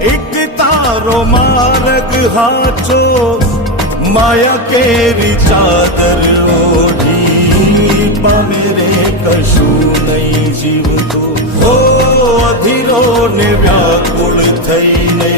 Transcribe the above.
એક તારો માર્ગ હાચો, માયા કેરી ચાદર ઓઢી, પામે રે કશું નહીં જીવતો. ઓ અધીરો ને વ્યાકુળ થઈને